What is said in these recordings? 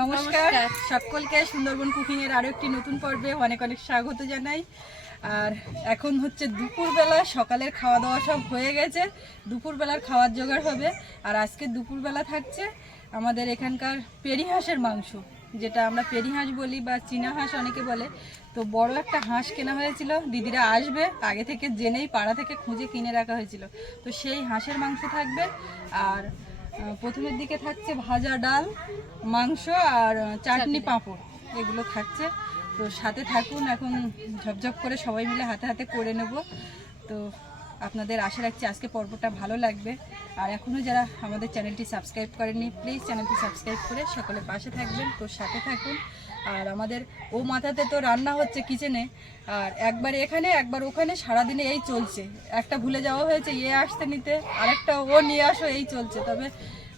নমস্কার। সকলকে সুন্দরবন কুকিং এর আরও একটি নতুন পর্বে অনেক অনেক স্বাগত জানাই। আর এখন হচ্ছে দুপুরবেলা, সকালের খাওয়া দাওয়া সব হয়ে গেছে। দুপুরবেলার খাওয়ার জোগাড় হবে। আর আজকে দুপুরবেলা থাকছে আমাদের এখানকার পেরি হাঁসের মাংস, যেটা আমরা পেরি হাঁস বলি বা চীনা হাঁস অনেকে বলে। তো বড় একটা হাঁস কেনা হয়েছিল, দিদিরা আসবে, আগে থেকে জেনেই, পাড়া থেকে খুঁজে কিনে রাখা হয়েছিল। তো সেই হাঁসের মাংস থাকবে। আর প্রথমের দিকে থাকছে ভাজা ডাল মাংস আর চাটনি। পাঁপড়। এগুলো থাকছে। তো সাথে থাকুন এখন ঝপঝপ করে সবাই মিলে হাতে হাতে করে নেব। তো আপনাদের আশা রাখছি আজকে পর্বটা ভালো লাগবে। আর এখনও যারা আমাদের চ্যানেলটি সাবস্ক্রাইব করেননি প্লিজ চ্যানেলটি সাবস্ক্রাইব করে সকলে পাশে থাকবেন, তো সাথে থাকুন। আর আমাদের ও মাথাতে তো রান্না হচ্ছে কিচেনে। আর একবার এখানে, একবার ওখানে, সারাদিনে এই চলছে। একটা ভুলে যাওয়া হয়েছে এ আসতে নিতে, আরেকটা ও নিয়ে আসো, এই চলছে। তবে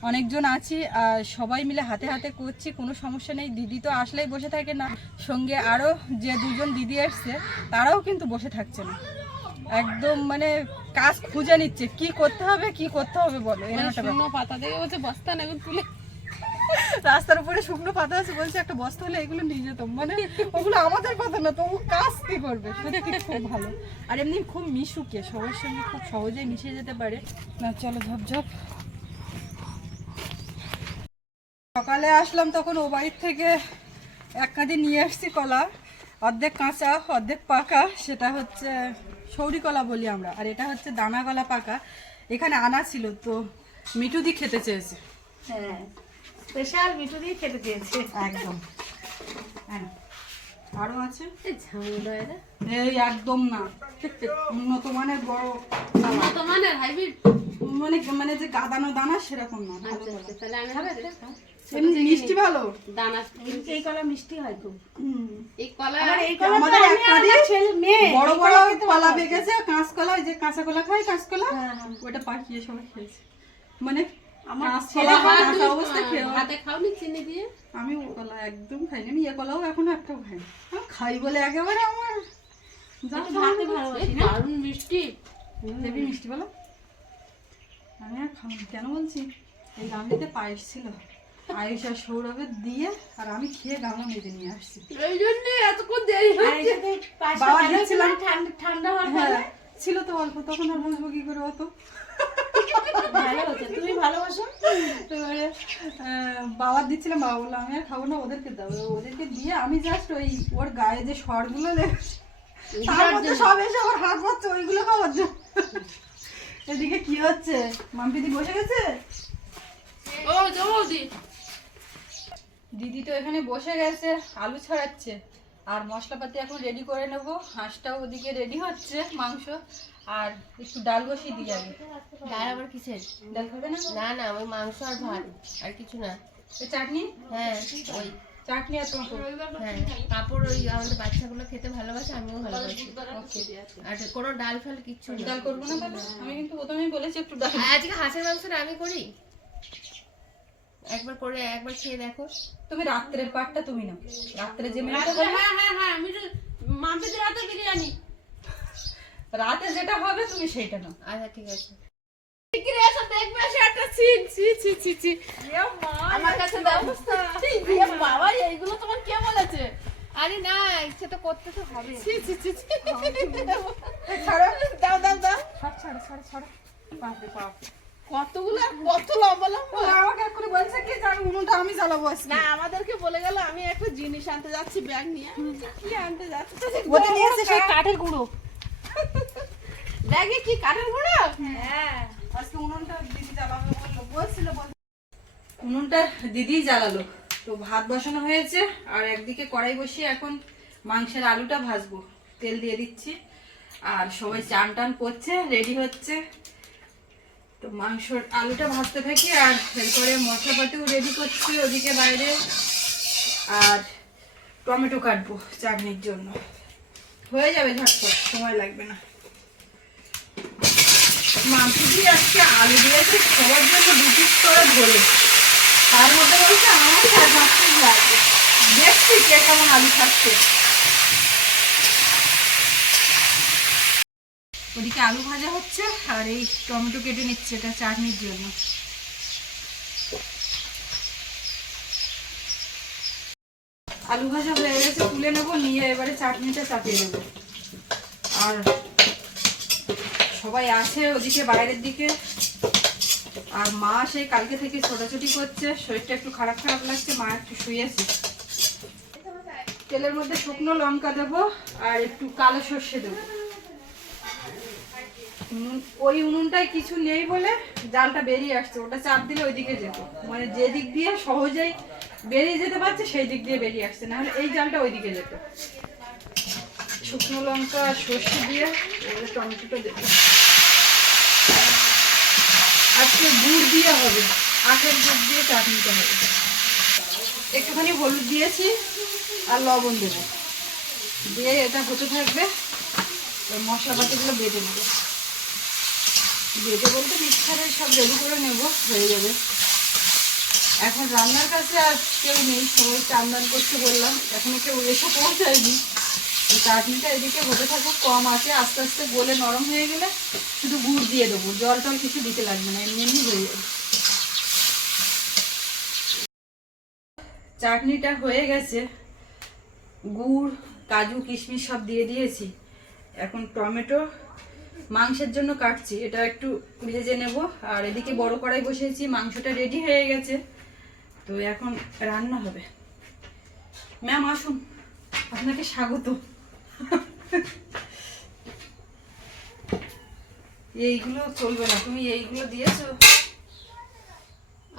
অনেকজন আছি, আর সবাই মিলে হাতে হাতে করছি, কোনো সমস্যা নেই। দিদি তো আসলেই বসে থাকে না। সঙ্গে আরও যে দুজন দিদি আসছে তারাও কিন্তু বসে থাকছে না। একদম মানে কাজ খুঁজে নিচ্ছে। কি করতে হবে কি করতে হবে বলো ব্যাপার। শুকনো পাতা দিয়ে বলছে বস্তা নেবে তুলে। রাস্তার উপরে শুকনো পাতা আছে বলছে একটা বস্তা হলে এগুলো নিয়ে যেতাম মানে ওগুলো আমাদের কথা না তবু কাজ কি করবে? সত্যি খুব ভালো। আর এমনি খুব মিশুকে সবার সঙ্গে খুব সহজেই মিশে যেতে পারে। না চলো ঝপঝপ সকালে আসলাম তখন ও বাড়ির থেকে এক কাঁদি নিয়ে আসছি কলা। অর্ধেক কাঁচা অর্ধেক পাকা সেটা হচ্ছে সৌরি কলা বলি আমরা। আর এটা হচ্ছে দানা কলা পাকা। এখানে আনা ছিল তো মিঠু দি খেতে চেয়েছে। হ্যাঁ স্পেশাল মিঠু দিয়ে খেতে দিয়েছে একদম। হ্যাঁ। আরও আছে? এই একদম না। উন্নত মানের বড় দানা। তোমার হাইব্রিড? মানে মানে যে গাদানো দানা সেরকম না। আচ্ছা। আচ্ছা তাহলে আমি এমনি মিষ্টি ভালো? দানা এই কলা মিষ্টি হয় খুব। এই কলা এই কলা আমাদের আমি এক কাঁদি ছেলে মেয়ে বড় বড় কলা পেকেছে কাঁচ কলা ওই যে কাঁচা কলা খাই কাঁচ কলা হ্যাঁ, হ্যাঁ। ওটা পাকিয়ে সবাই খেয়েছে। মানে আমার ছেলে কাঁচা অবস্থায় খেয়ে ভাতে খাওনি চিনি দিয়ে? আমি ও কলা একদম খাইনি আমি এ কলাও এখনও একটাও খাই আমি খাই বলে একেবারে আমার দারুণ মিষ্টি। হেবি মিষ্টি বলো। আমি আর না। কেন বলছি? এই গামলিতে পায়েস ছিল। আয়ুষ আর সৌরভের দিয়ে আর আমি খেয়ে গামলা মেজে নিয়ে আসছি। এই জন্য এতক্ষণ দেরি হচ্ছে। বাবা ঠান্ডা ঠান্ডা হওয়ার হ্যাঁ ছিল তো অল্প তখন আর বুঝব কি করে অত। তুমি ভালোবাসো। এবারে বাবার দিচ্ছিলাম বাবা বলল আমি আর খাব না ওদেরকে দাও। এবার ওদেরকে দিয়ে আমি জাস্ট ওই ওর গায়ে যে সরগুলো তার মধ্যে সব এসে ওর হাত পাচ্ছে ওইগুলো খাওয়ার জন্য। এদিকে কি হচ্ছে? মাম্পিদি বসে গেছে? ও জমৌদি দিদি তো এখানে বসে গেছে আলু ছাড়াচ্ছে। আর মশলাপাতি এখন রেডি করে নেব। হাঁসটাও ওদিকে রেডি হচ্ছে মাংস। আর একটু ডাল বসিয়ে দিয়ে যাবে ডাল আবার কিসের? ডাল খাবে না? না না ওই মাংস আর ভাত আর কিছু না। চাটনি? হ্যাঁ ওই। চাটনি আর তোমাকে হ্যাঁ পাপড় ওই আমাদের বাচ্চাগুলো খেতে ভালোবাসে আমিও ভালোবাসি। আর কোনো ডাল ফাল কিচ্ছু ডাল করব না আমি কিন্তু প্রথমেই বলেছি একটু ডাল। আজকে হাঁসের মাংসটা আমি করি? একবার করে একবার খেয়ে দেখো। তুমি রাত্রের পাটটা তুমি নাও। রাত্রে যে মেনুটা হ্যাঁ হ্যাঁ হ্যাঁ আমি তো মাম্পিদের রাতে বিরিয়ানি। রাতে যেটা হবে তুমি সেইটা নাও। আচ্ছা ঠিক আছে। ইয়ে বাবা এইগুলো তোমার কে বলেছে? আরে না ইচ্ছে তো করতে তো হবে। ছি ছি ছি ছি। এই ছাড়ো দাও দাও দাও। ছাড় ছাড় ছাড় ছাড়। বাপরে বাপ। কতগুলো আর কত লম্বা লম্বা? ও আমাকে এক্ষুনি বলছে কি যে উনুনটা আমি জ্বালাবো না আমাদেরকে বলে গেল আমি একটা জিনিস আনতে যাচ্ছি ব্যাগ নিয়ে। আমি কি আনতে যাচ্ছি? সেই কাঠের গুঁড়ো। ব্যাগে কি কাঠের গুঁড়ো? হ্যাঁ। আজকে উনুনটা দিদি জ্বালাবে বলল বলছিল বল উনুনটা দিদি জ্বালালো। তো ভাত বসানো হয়েছে আর একদিকে কড়াই বসিয়ে এখন মাংসের আলুটা ভাজবো। তেল দিয়ে দিচ্ছি। আর সবাই চান টান করছে রেডি হচ্ছে। তো মাংসর আলুটা ভাজতে থাকি আর এরপরে মশলাপাতিও রেডি করছি ওদিকে বাইরে। আর টমেটো কাটবো চাটনির জন্য। হয়ে যাবে ঝটপট, সময় লাগবে না। মাম্পিদি আজকে আলু দিয়েছে সবার জন্য দু পিস করে ধরে তার মধ্যে বলছে আমার চার পাঁচ লাগবে দেখছি কে কেমন আলু খাচ্ছে। ওদিকে আলু ভাজা হচ্ছে আর এই টমেটো কেটে নিচ্ছে, এটা চাটনির জন্য। আলু ভাজা হয়ে গেছে, তুলে নেব, নিয়ে এবারে চাটনিটা চাপিয়ে নেব। আর সবাই আছে ওদিকে বাইরের দিকে। আর মা সেই কালকে থেকে ছোটাছুটি করছে, শরীরটা একটু খারাপ খারাপ লাগছে, মা একটু শুয়েছে। তেলের মধ্যে শুকনো লঙ্কা দেবো আর একটু কালো সর্ষে দেবো। ওই উনুনটায় কিছু নেই বলে জালটা বেরিয়ে আসছে। ওটা চাপ দিলে ওইদিকে যেত। মানে যে দিক দিয়ে সহজেই বেরিয়ে যেতে পারছে, সেই দিক দিয়ে বেরিয়ে আসছে। নাহলে এই জালটা ওইদিকে যেত। শুকনো লঙ্কা, সর্ষে দিয়ে এবারে টমেটোটা দেবো। আজকে গুড় দিয়ে হবে। আখের গুড় দিয়ে চাটনিটা হবে। একটুখানি হলুদ দিয়েছি আর লবণ দেবো। দিয়ে এটা হতে থাকবে মশলাপাতিগুলো বেটে নেব। বেটে বলতে মিক্সারে সব রেডি করে নেব, হয়ে যাবে। এখন রান্নার কাছে আর কেউ নেই, সবাই চান দান করতে বললাম। এখনও কেউ এসে পৌঁছায়নি। এই চাটনিটা এদিকে হতে থাকুক, কম আছে, আস্তে আস্তে গলে নরম হয়ে গেলে শুধু গুড় দিয়ে দেবো। জল টল কিছু দিতে লাগবে না, এমনি এমনি হয়ে যাবে। চাটনিটা হয়ে গেছে। গুড়, কাজু, কিশমিশ সব দিয়ে দিয়েছি। এখন টমেটো মাংসের জন্য কাটছি এটা একটু ভেজে নেব। আর এদিকে বড় কড়াই বসিয়েছি মাংসটা রেডি হয়ে গেছে। তো এখন রান্না হবে। ম্যাম আসুন। আপনাকে স্বাগত। এইগুলো চলবে না তুমি এইগুলো দিয়েছ।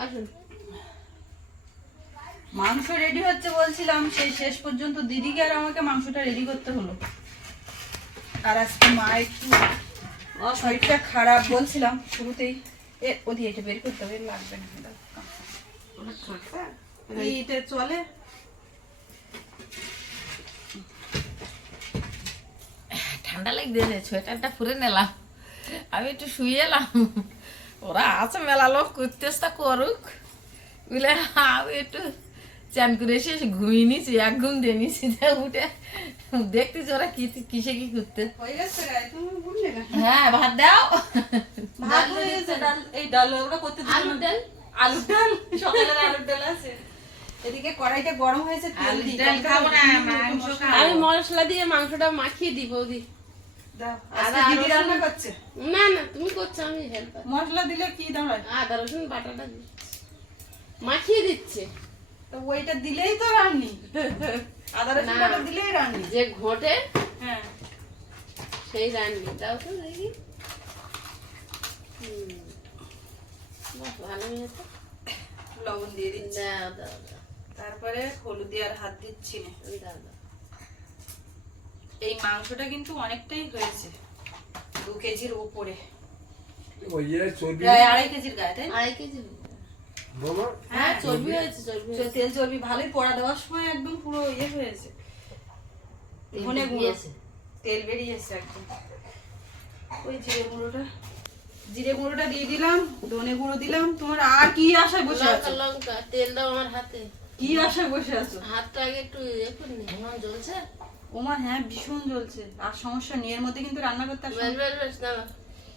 আসুন। মাংস রেডি হচ্ছে বলছিলাম সেই শেষ পর্যন্ত দিদিকে আর আমাকে মাংসটা রেডি করতে হলো। আর আজকে মা একটু শরীরটা খারাপ বলছিলাম, শুরুতেই এ ওদি এটা বের করতে হবে, লাগবে না চলে। ঠান্ডা লাগছে সোয়েটারটা ফুরে নিলাম। আমি একটু শুয়ে এলাম। ওরা আছে, মেলা লোক করতেস তা করুক। বুঝলে আমি একটু চান করে এসে ঘুমিয়ে নিছি এক ঘুম দিয়ে নিয়েছি তা উঠে দেখতেছি ওরা কি কিসে কি করতে? হয়ে গেছে গায়ে তুমি বুঝলে না? হ্যাঁ ভাত দাও। ভাত ডাল এই ডাল ওরা করতে আলুর ডাল? আলুর ডাল? সকালের আলুর ডাল আছে। এদিকে কড়াইটা গরম হয়েছে তেল দিই ডাল খাব না, মাংস মশলা খাব। আমি মশলা দিয়ে মাংসটা মাখিয়ে দিব দি আদা, আজকে দিদি রান্না করছে? না না তুমি করছ আমি মশলা দিলে কি দাঁড়ায় আদা রসুন বাটাটা দিচ্ছি। মাখিয়ে দিচ্ছে। তো ওইটা দিলেই তো রান্নি আদা রসুন বাটা দিলেই রান্নি যে ঘটে হ্যাঁ। সেই রান্নি দাও তো দেখি। ভালো হয়েছে। লবণ দিয়ে দিচ্ছি। দাও দাও দাও। তারপরে হলুদ আর হাত দিচ্ছি না। দাও দাও। এই মাংসটা কিন্তু অনেকটাই হয়েছে দু কেজির উপরে ওই চর্বি। আড়াই কেজির গায়ে তাই আড়াই কেজি হ্যাঁ চর্বি হয়েছে চর্বি তেল চর্বি ভালোই পড়া দেওয়ার সময় একদম পুরো ইয়ে হয়েছে। ধনে গুঁড়ো। তেল বেরিয়েছে একদম। ওই জিরে গুঁড়োটা। জিরে গুঁড়োটা দিয়ে দিলাম ধনে গুঁড়ো দিলাম। তোমার আর কি আশায় বসে আছো? লঙ্কা তেল দাও আমার হাতে। কি আশায় বসে আছো? হাতটা আগে একটু ইয়ে করে নি আমার জ্বলছে? ওমা হ্যাঁ ভীষণ জ্বলছে। আর সমস্যা নেই এর মধ্যে কিন্তু রান্না করতে দাও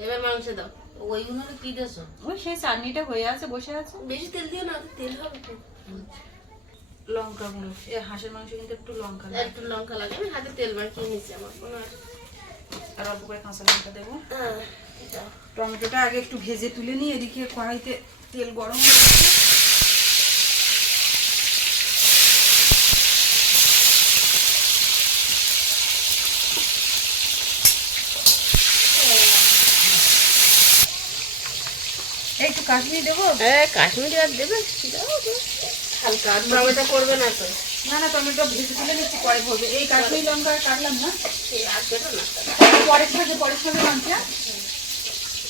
এবার মাংস দাও। ওইগুলো কি দেছো ওই সেই চাটনিটা হয়ে আছে বসে আছে। বেশি তেল দিও না তেল হবে তো। লঙ্কা গুঁড়ো। এ হাঁসের মাংস কিন্তু একটু লঙ্কা লাগে। একটু লঙ্কা লাগে আমি হাতে তেল মাখিয়ে নিয়েছি আমার কোনো আর- অল্প করে কাঁচা লঙ্কা দেবো। টমেটোটা আগে একটু ভেজে তুলে নিয়ে এদিকে কড়াইতে তেল গরম হয়ে কাশ্মীর দেবো? হ্যাঁ কাশ্মীরি আর দেবে। দাও দাও। হালকা। আর টমেটো করবে না তো। না না টমেটো ভেজে তুলে নিচ্ছি পরে করবে এই কাশ্মীর লঙ্কা কাটলাম না? আর দেবে পরের সাথে পরের সাথে মাংস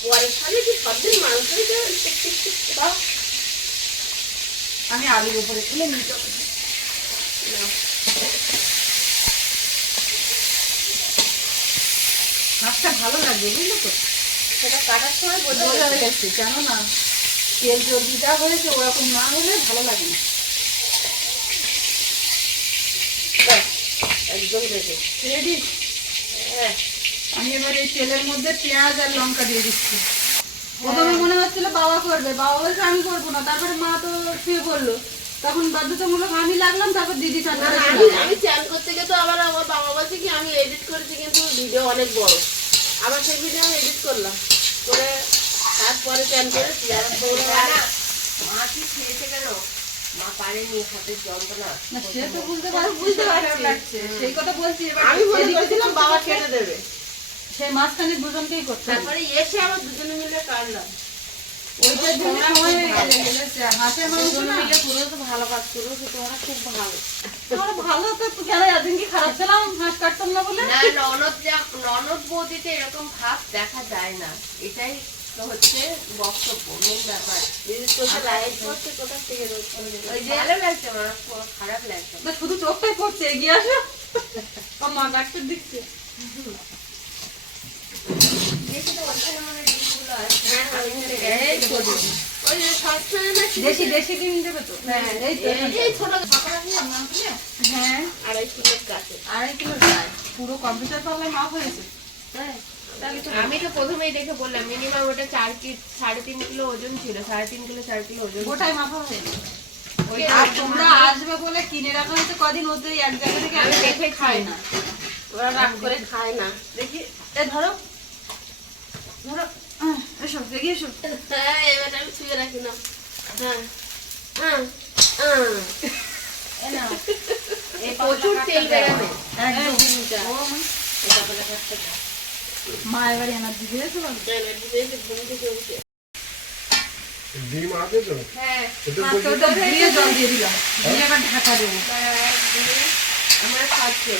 পরের সালে কি সবদিন মাংসই দেবে আমি আলুর উপরে তুলে মাছটা ভালো লাগবে বুঝলো তো? সেটা কাটার সময় বোঝা যাবে কেন না তেল চর্বি যা হয়েছে ওরকম না হলে ভালো লাগে না। একদম রেডি। রেডি হ্যাঁ। আমি এবার এই তেলের মধ্যে পেঁয়াজ আর লঙ্কা দিয়ে দিচ্ছি। প্রথমে মনে হচ্ছিল বাবা করবে বাবা বলছে আমি করব না। তারপরে মা তো শুয়ে পড়ল। তখন বাধ্যতামূলক আমি লাগলাম তারপর দিদি চান আমি চ্যান করতে গিয়ে তো আবার আমার বাবা বলছে কি আমি এডিট করেছি কিন্তু ভিডিও অনেক বড়। আবার সেই ভিডিও আমি এডিট করলাম। করে তারপরে চ্যান করেছি আর মা কি খেয়েছে কেন? মা পারেনি হাতের যন্ত্রণা। সে তো বুঝতে পারছি বুঝতে পারছি। সেই কথা বলছি আমি করেছিলাম বাবা খেতে দেবে। সে মাঝখানে দুজনকেই করতে তারপরে এসে আবার দুজনে মিলে কাটলাম। ওইটার জন্য সময় হয়ে গেলে গেলেছে। মাংস না, পুরো তো ভালো কাজ করো তোমরা খুব ভালো। আমার ভালো তো কেন এতদিন খারাপ ছিলাম হাঁস কাটতাম না বলে। না ননদ ননদ বৌদিতে এরকম ভাব দেখা যায় না। এটাই তো হচ্ছে বক্তব্য মেন ব্যাপার। ভালো লাগছে খারাপ লাগছে। শুধু চোখটাই পড়ছে এগিয়ে আসো। মা ডাক্তার দিচ্ছে দেখি তো ওখানে মনে হয় হ্যাঁ, হ্যাঁ, দেশি দেশি ডিম দেবে তো? হ্যাঁ, এই ছোট হ্যাঁ। আড়াই কিলো প্রায় পুরো কম্পিউটার পাল্লায় মাপ হয়েছে আমি তো প্রথমেই দেখে বললাম মিনিমাম ওটা চার কি সাড়ে তিন কিলো ওজন ছিল সাড়ে তিন কিলো চার কিলো ওজন। গোটায় মাপা হয়নি। আর তোমরা আসবে বলে কিনে রাখা হয়েছে কদিন ওদের এক জায়গা থেকে আমি আমি দেখে খাই না। ওরা রাগ করে খায় না। দেখি এ ধরো। ধরো আহ, এসো এগিয়ে হ্যাঁ এবার আমি ছুঁয়ে রাখি না। হ্যাঁ হ্যাঁ হ্যাঁ। প্রচুর তেল একদম। এবার ডিম আছে তো হ্যাঁ। ওটা মাকে ওটা ধুয়ে জল দিয়ে দিলাম। দিয়ে এবার ঢাকা দেবো। আমরা খাচ্ছি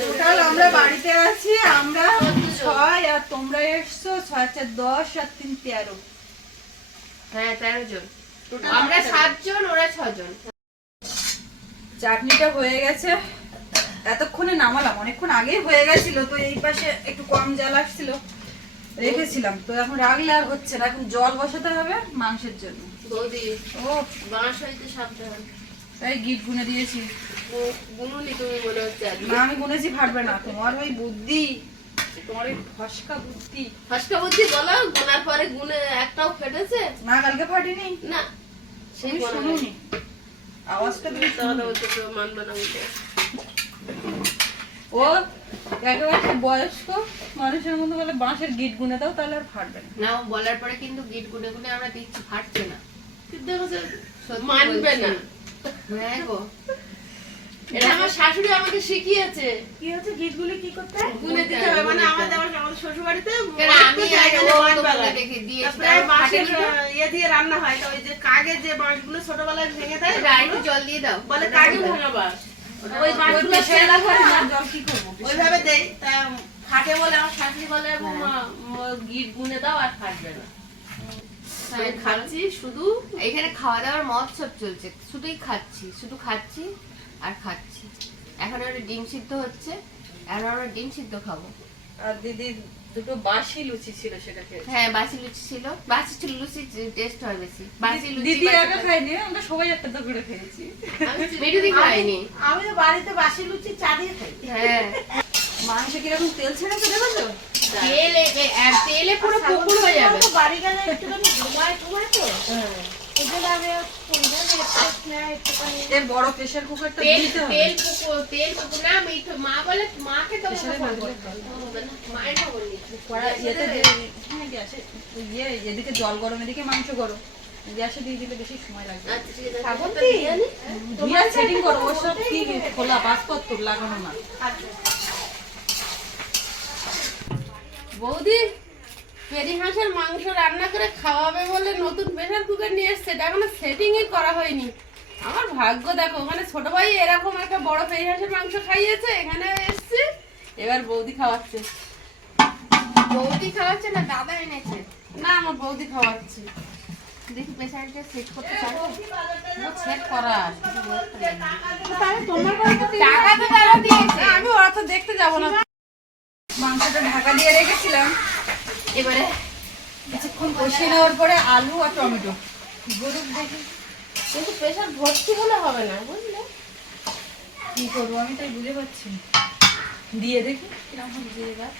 টোটাল আমরা বাড়িতে আছি আমরা ছয় আর তোমরা এসছো ছয় চার দশ আর তিন তেরো। হ্যাঁ তেরো জন। আমরা সাতজন ওরা ছজন। চাটনিটা হয়ে গেছে। এতক্ষণে নামালাম অনেকক্ষণ আগেই হয়ে গেছিল তো এই পাশে একটু কম জাল আসছিল রেখেছিলাম। তো এখন রাখলে আর হচ্ছে না এখন জল বসাতে হবে মাংসের জন্য। বৌদি ও বাঁশ হইতে সাবধান। তাই গিট গুনে দিয়েছি। গুনুনি তুমি মনে হচ্ছে না আমি গুনেছি ফাটবে না। তোমার ওই বুদ্ধি তোমার ওই ফসকা বুদ্ধি। ফসকা বুদ্ধি বলো গোনার পরে গুনে একটাও ফেটেছে? না কালকে ফাটেনি। না সেই শুনুনি। আওয়াজটা তুমি তাহলে মানবে না ও একেবারে বয়স্ক মানুষের মতো বলে বাঁশের গিট গুনে দাও তাহলে আর ফাটবে না। না বলার পরে কিন্তু গিট গুনে গুনে আমরা দিচ্ছি ফাটছে না। কিন্তু মানবে না। হ্যাঁ গো। এটা আমার শাশুড়ি আমাকে শিখিয়েছে। কি হচ্ছে? গিটগুলি কি করতে? গুনে দিতে হবে মানে আমার শ্বশুর বাড়িতে আমি প্রায় বাঁশের ইয়ে দিয়ে রান্না হয় তো ওই যে কাগে যে বাঁশগুলো ছোটবেলায় ভেঙে দেয় জল দিয়ে দাও। বলে কাগে ভাঙা বাঁশ। ওই হয় না না কি করব? ওইভাবে দেই। তা ফাটে বলে আমার শাশুড়ি বলে গিট গুনে দাও আর ফাটবে না। খাচ্ছি শুধু এখানে খাওয়া দাওয়ার মহোৎসব চলছে। শুধুই খাচ্ছি শুধু খাচ্ছি আর খাচ্ছি। এখন একটা ডিম সিদ্ধ হচ্ছে এখন আমরা ডিম সিদ্ধ খাব। আর দিদি দুটো বাসি লুচি ছিল সেটাকে হ্যাঁ বাসি লুচি ছিল। বাসি ছিল লুচি টেস্ট হয় বেশি। বাসি লুচি দিদি বাসি- খাইনি আমরা সবাই একটা তো করে খেয়েছি মিঠুদি খাইনি। আমি তো বাড়িতে বাসি লুচি চা দিয়ে খাই। হ্যাঁ। মাংস কীরকম তেল ছেড়েছে দেখেছ? তেলে তেলে পুরো পুকুর হয়ে যাবে। বাড়ি গেলে একটুখানি ঘুমায় ঘুমায় তো। এই জন্য আমি পরিমাণে একটু নেয় একটুখানি এর বড় প্রেসার কুকারটা দিতে হবে। তেল পুকুর তেল পুকুর না মিঠু মা বলে মাকে তো প্রেসারে খবর ভাজলে করতে হবে না মায়ের খবর কড়া ইয়েতে হ্যাঁ গ্যাসে ইয়ে এদিকে জল গরম এদিকে মাংস গরম। গ্যাসে দিয়ে দিলে বেশি সময় লাগবে। আচ্ছা। ধুয়ে সেটিং করো ওর সব কি খোলা বাসপত্র লাগানো না। বৌদি? পেরি হাঁসের মাংস রান্না করে খাওয়াবে বলে নতুন প্রেশার কুকার নিয়ে এসছে এটা এখনও সেটিংই করা হয়নি। আমার ভাগ্য দেখো মানে ছোট ভাই এরকম একটা বড় পেরি হাঁসের মাংস খাইয়েছে এখানে এসছে এবার বৌদি খাওয়াচ্ছে। বৌদি খাওয়াচ্ছে না দাদা এনেছে? না আমার বৌদি খাওয়াচ্ছে। দেখি প্রেসারটা সেট করতে পারব সেট করা। তাহলে তোমার বাড়িতে টাকা তো তারা দিয়েছে। আমি ওরা তো দেখতে যাব না। মাংসটা ঢাকা দিয়ে রেখেছিলাম। এবারে কিছুক্ষণ কষিয়ে নেওয়ার পরে আলু আর টমেটো। গরুর দেখি। কিন্তু প্রেসার ভর্তি হলে হবে না বুঝলে? কি করব আমি তাই বুঝে পাচ্ছি। দিয়ে দেখি কীরকম দিয়ে এবার।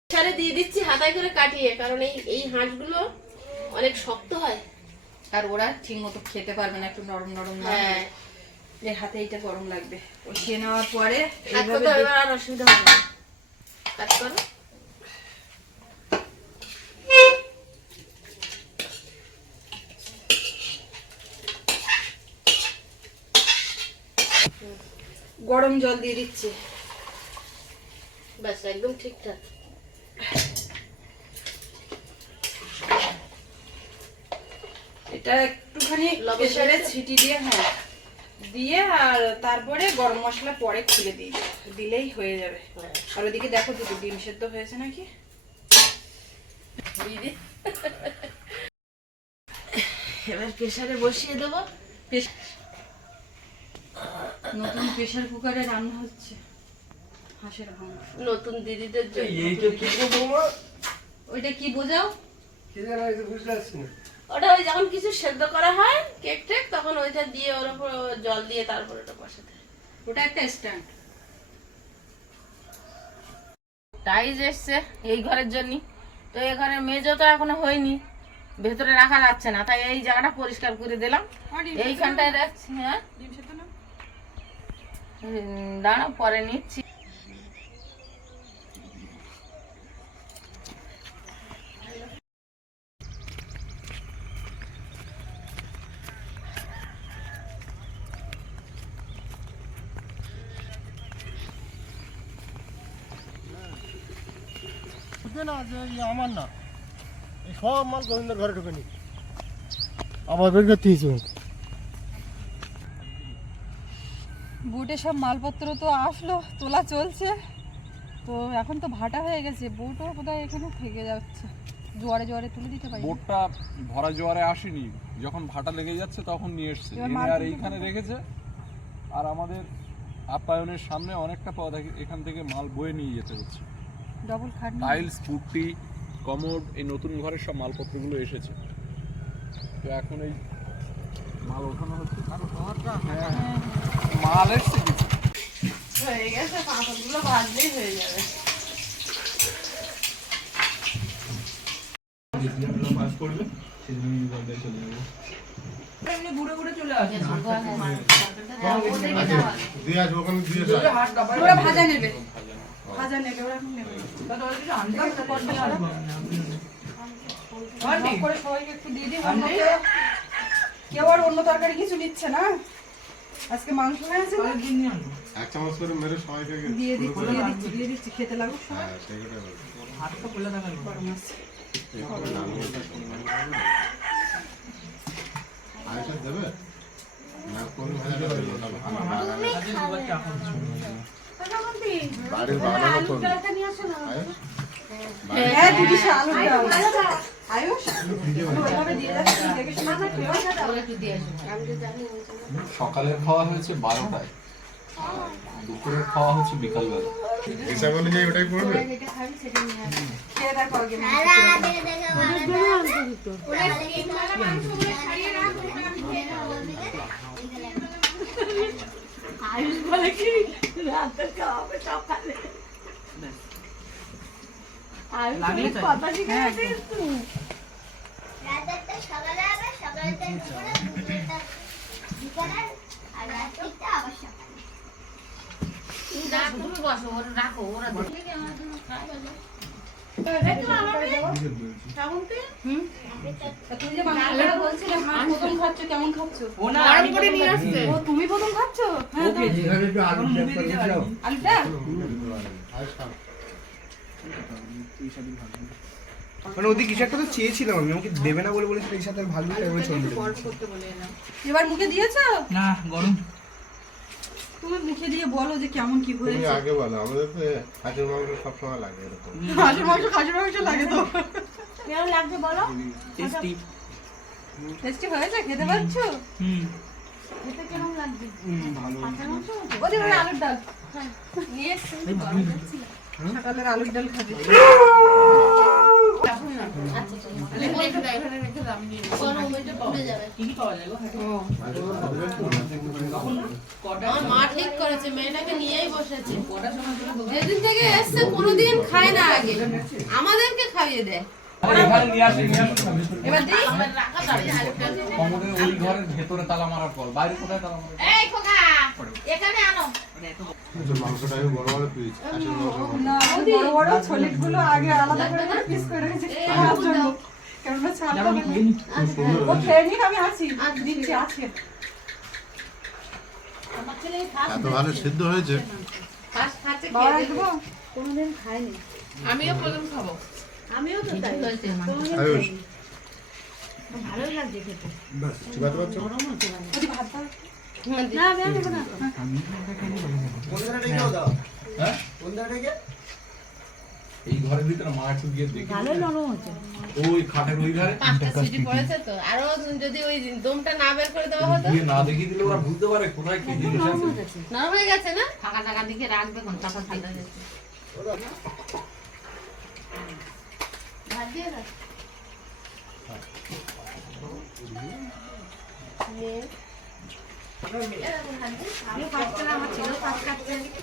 প্রেসারে দিয়ে দিচ্ছি হাতায় করে কাটিয়ে কারণ এই এই হাঁসগুলো অনেক শক্ত হয়। আর ওরা ঠিক মতো খেতে পারবে না একটু নরম নরম হ্যাঁ। এর হাতে এইটা গরম লাগবে। ও খেয়ে নেওয়ার পরে আর অসুবিধা হবে কাজ করো। গরম জল দিয়ে দিচ্ছি। ব্যাস একদম ঠিকঠাক। এটা একটুখানি প্রেসারে ছিটি দিয়ে হ্যাঁ দিয়ে আর তারপরে গরম মশলা পরে খুলে দিই। দিলেই হয়ে যাবে। আর ওদিকে দেখো দুটো ডিম সেদ্ধ হয়েছে নাকি। এবার প্রেসারে বসিয়ে দেবো। নতুন প্রেসার কুকারে রান্না হচ্ছে। হাঁসের মাংস নতুন দিদিদের জন্য ওইটা কি বোঝাও? ওটা ওই যখন কিছু সেদ্ধ করা হয় কেক টেক তখন ওইটা দিয়ে ওর উপর জল দিয়ে তারপর ওটা বসাতে ওটা একটা স্ট্যান্ড। টাইজ এসছে এই ঘরের জন্য তো এখানে মেজো তো এখনও হয়নি ভেতরে রাখা যাচ্ছে না তাই এই জায়গাটা পরিষ্কার করে দিলাম। এইখানটায় রাখছি হ্যাঁ? দাঁড়াও পরে নিচ্ছি। যে আমার না এই সব মাল গোবিন্দের ঘরে ঢুকে নি আবার বের করতে হয়েছে বুটে সব মালপত্র তো আসলো তোলা চলছে। তো এখন তো ভাটা হয়ে গেছে বুটও বোধহয় এখানে থেকে যাচ্ছে। জোয়ারে জোয়ারে তুলে দিতে পারি। বোটটা ভরা জোয়ারে আসেনি যখন ভাটা লেগে যাচ্ছে তখন নিয়ে এসছে। এনে আর এইখানে রেখেছে। আর আমাদের আপ্যায়নের সামনে অনেকটা পথ এখ- এখান থেকে মাল বয়ে নিয়ে যেতে হচ্ছে। টাইলস পুট্টি কমোড এই নতুন ঘরের সব মালপত্রগুলো এসেছে। তো এখন এই মাল ওঠানো হচ্ছে। হ্যাঁ, হ্যাঁ। মাল এসছে কিছু হয়ে গেছে পাঁপড়গুলো ভাজলেই হয়ে যাবে। ওখানে দিয়ে আসব ওরা ভাজা নেবে। কেউ- কেউ আর অন্য তরকারি কিছু নিচ্ছে না। আজকে মাংস হয়েছে না? এক চামচ করে মেরে সবাইকে দিয়ে দিচ্ছি দিয়ে দিচ্ছি দিয়ে দিচ্ছি খেতে লাগুক সবাই। হ্যাঁ সেটাই গরম আছে। আয়সা দেবে? না কোন ভাজা দেবে বাড়ির হ্যাঁ দিদি আয়ুষ। সকালের খাওয়া হয়েছে বারোটায় দুপুরের খাওয়া হচ্ছে বিকালবেলা হিসাব অনুযায়ী ওটাই পড়বে খেয়ে দেখো আগে সকালে হবে সকালে দুপুরে দুপুরেটা বিকালে আর রাত্রিটা আবার সকালে তুমি বসো ওরা রাখো ওরা দেখে। তুমি প্রথম মানে ওদের কিছু একটা তো চেয়েছিলাম আমি আমাকে দেবে না বলে বলেছিল এই সাথে ভালো এবার মুখে দিয়েছ? না, গরম। তুমি মুখে দিয়ে বলো যে কেমন কি তুমি হয়েছে। আগে বলো আমাদের তো হাঁসের মাংস সবসময় লাগে এরকম। হাঁসের মাংস খাসির মাংস লাগে তো। কেমন লাগছে বলো? টেস্টি। টেস্টি হয়েছে খেতে পারছ হুম খেতে কেমন লাগছে? ভালো ওদের ওই আলুর ডাল। সকালের আলুর ডাল খাবে। কি কি পাওয়া যায় গো? আমার মা ঠিক করেছে মেয়েটাকে নিয়েই বসেছে। যেদিন থেকে এসছে কোনোদিন খায় না আগে। আমাদেরকে খাইয়ে দেয় ওই ঘরের ভেতরে তালা মারার পর বাইরে কোথায় তালা মারা এখানে আনো। না বড় বড় ছোলিটগুলো আগে আলাদা করে পিস করে কেননা ছাড়তে হবে না। ও খেয়ে নিক আমি আছি। দিচ্ছি আছে এত ভালো সিদ্ধ হয়েছে। কোনোদিন খাইনি। আমিও প্রথম খাব। আমিও তো তাই। ভালোই লাগছে খেতে। চিবাতে পারছ না? ভাত দাও। না আমি আর নেব না। হ্যাঁ? এই ঘরের ভিতরে মা একটু গিয়ে দেখি ভালোই নরম হচ্ছে। ওই খাটের ওই ধারে পাঁচটা সিটি পড়েছে তো আরও যদি ওই দমটা না বের করে দেওয়া হতো? গিয়ে না দেখিয়ে দিলে ওরা বুঝতে পারে কোথায় কি জিনিস আছে। নরম হয়ে গেছে না? ফাঁকা জায়গা দিকে রাখবে কোন তারপর ভালো যাচ্ছে ভাত দিয়ে দাও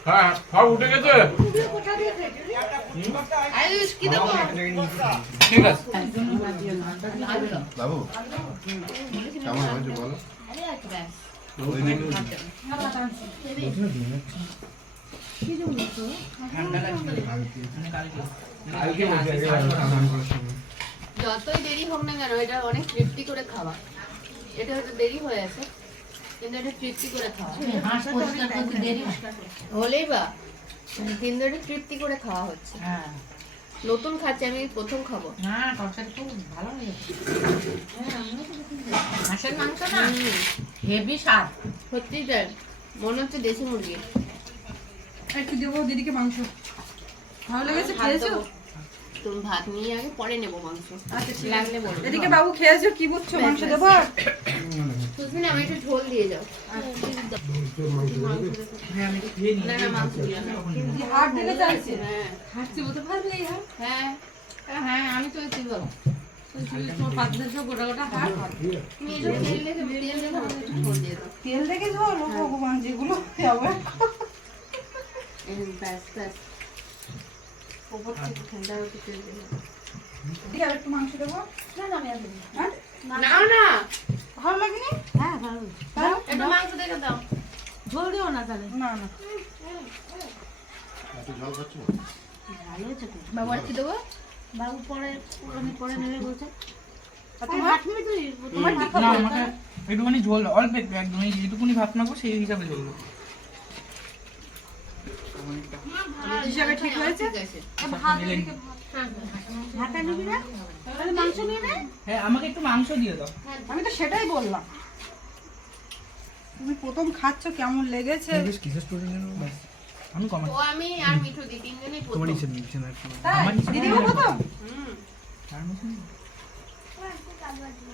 হ্যাঁ সব উঠে গেছে। আয়ুষ কি দেবো ঠিক আছে। বাবু কেমন হয়েছে বলো? ওই দিন কালকে বলছি যতই দেরি হোক না কেন এটা অনেক তৃপ্তি করে খাওয়া। এটা হয়তো দেরি হয়ে আছে। কিন্তু তৃপ্তি করে খাওয়া। হাঁস পরিষ্কার করতে দেরি হয়। হলেই বা কিন্তু এটা তৃপ্তি করে খাওয়া হচ্ছে। হ্যাঁ। নতুন খাচ্ছি আমি প্রথম খাব। না তরকারি খুব ভালো হাঁসের মাংস না? হেভি স্বাদ। সত্যি তাই মনে হচ্ছে দেশি মুরগি। একটু দেবো দিদিকে মাংস। ভালো লেগেছে খেয়েছো? তুমি ভাত নিয়ে আগে পরে নেব মাংস। আচ্ছা লাগলে এদিকে বাবু খেয়েছো? কি বুঝছ? মাংস দেবো না আমি একটু ঝোল দিয়ে যাও। না না মাংস দিও না হাট দিলে চাইছে হ্যাঁ হাঁটছি বলতে পারবে এই হ্যাঁ হ্যাঁ আমি তো তুমি একটু তেল দেখে ঝোল দিয়ে ভগবান যেগুলো দিয়ে একটু মাংস দেবো না। না। হ্যাঁ ভালো লাগেনি হ্যাঁ ভালো দাও। একটু মাংস দেখে দাও ঝোল দিও না তাহলে না না একটু জল খাচ্ছ ভালো হয়েছে বাবু আর কি দেবো বাবু পরে আমি পরে নেবে বলছে ভাত নেবে একটুখানি ঝোল অল্প একটু একদম এই যেটুকুনি ভাত মাখবো সেই হিসাবে ঝোল হিসাবে ঠিক হয়েছে ভাতটা নিবি না মাংস নিয়ে নে হ্যাঁ আমাকে একটু মাংস দিয়ে দাও। আমি তো সেটাই বললাম। তুমি প্রথম খাচ্ছ কেমন লেগেছে? আমি কমা ও আমি আর মিঠু দি তিনজনেই প্রথম। তাই? দিদিও প্রথম হুম।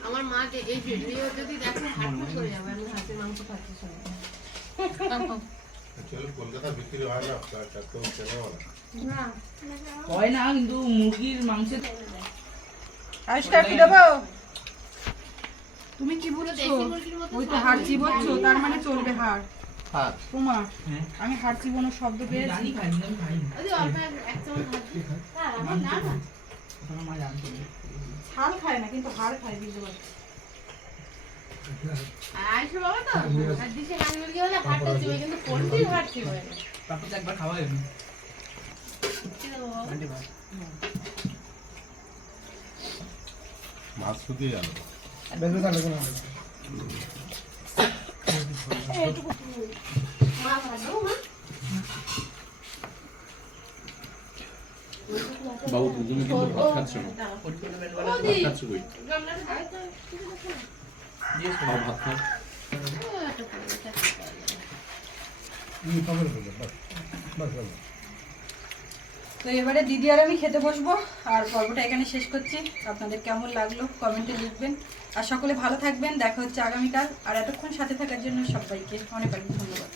আমার মা এই ভিডিও যদি দেখে হাট করে যাবে আমি হাতের মাংস খাচ্ছি শুনে হয় না হয় না কিন্তু মুরগির মাংসের আজটা কি দেবো? তুমি কি বলছো? ওই তো হাড় চিবোচ্ছ তার মানে চলবে হাড়। হাত হ্যাঁ। আমি হাড় চিবোনোর শব্দ পেয়েছি। ছাল খায় না কিন্তু হাড় খায় বুঝতে পারছি? আইসো বাবা তো আর দিশে কান মুরগি হলে হাটটা চিবে কিন্তু পোলট্রির হাট চিবে তারপর একবার খাওয়া যাবে কি দেবো বাবা? আন্টি ভাই মাছ শুকিয়ে গেল বেশ ভালো কোনো বাবু দুজনে কিন্তু ভাত খাচ্ছে না। ভাত খাচ্ছে কই? ভাত খাও বাস বাস। তো এবারে দিদি আর আমি খেতে বসবো, আর পর্বটা এখানে শেষ করছি। আপনাদের কেমন লাগল কমেন্টে লিখবেন। আর সকলে ভালো থাকবেন, দেখা হচ্ছে আগামীকাল। আর এতক্ষণ সাথে থাকার জন্য সবাইকে অনেক অনেক ধন্যবাদ।